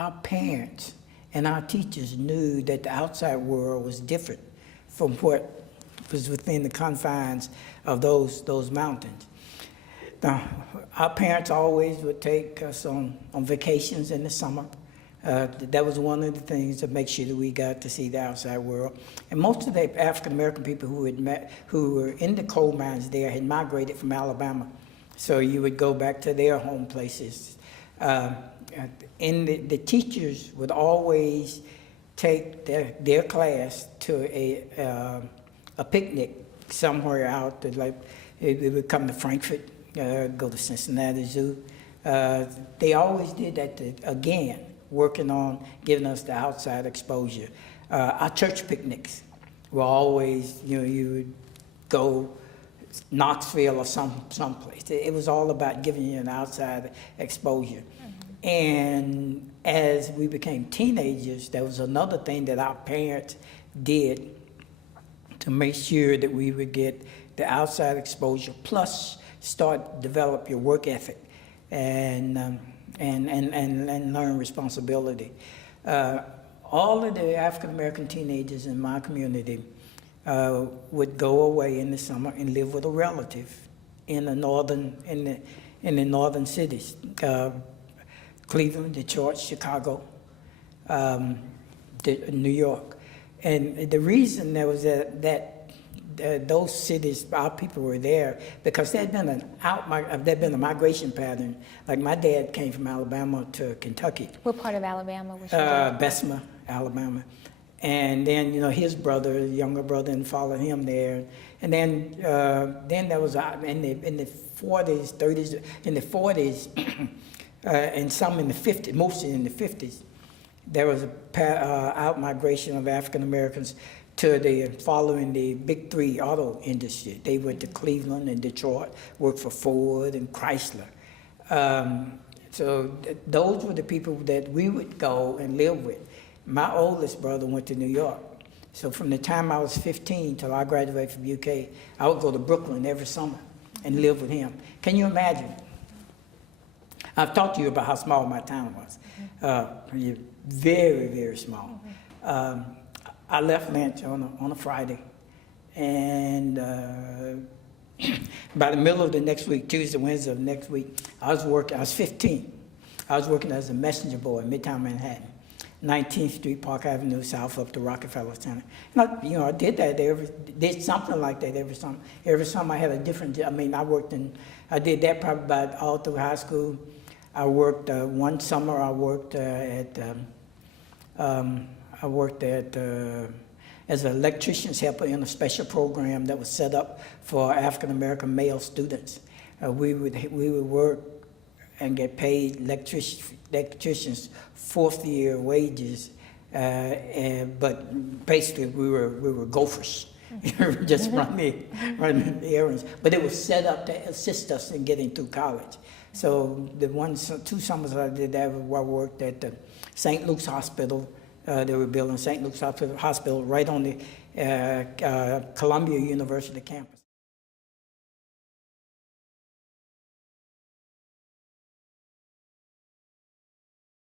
our parents and our teachers knew that the outside world was different from what was within the confines of those mountains. Now, our parents always would take us on vacations in the summer. That was one of the things to make sure that we got to see the outside world. And most of the African American people who were in the coal mines there had migrated from Alabama. So you would go back to their home places. And the teachers would always take their class to a picnic somewhere out. They would come to Frankfurt, go to Cincinnati Zoo. They always did that again, working on giving us the outside exposure. Our church picnics were always, you would go Knoxville or someplace. It was all about giving you an outside exposure. Mm-hmm. And as we became teenagers, there was another thing that our parents did to make sure that we would get the outside exposure, plus start develop your work ethic and learn responsibility. All of the African American teenagers in my community would go away in the summer and live with a relative in the northern cities, Cleveland, Detroit, Chicago, New York. And the reason there was that those cities, our people were there because there'd been a migration pattern. Like my dad came from Alabama to Kentucky. What part of Alabama was your dad? Bessemer, Alabama. And then, his brother, younger brother, and followed him there. And then there was in the 40s, 30s, in the 40s, and some in the 50s, mostly in the 50s, there was a out migration of African Americans following the big three auto industry. They went to Cleveland and Detroit, worked for Ford and Chrysler. So those were the people that we would go and live with. My oldest brother went to New York. So from the time I was 15 till I graduated from UK, I would go to Brooklyn every summer and live with him. Can you imagine? I've talked to you about how small my town was. Very, very small. I left Lynch on a Friday, and by the middle of the next week, Tuesday, Wednesday of next week, I was 15. I was working as a messenger boy in Midtown Manhattan, 19th Street, Park Avenue, south up to Rockefeller Center. And I did that. Did something like that every summer. Every summer I had a different. I did that probably about all through high school. I worked one summer. I worked as an electrician's helper in a special program that was set up for African American male students. We would work and get paid electricians fourth year wages, but basically we were gophers, just running the errands. But it was set up to assist us in getting through college. So the 2 summers I did that, I worked at the St. Luke's Hospital. They were building St. Luke's Hospital right on the Columbia University campus.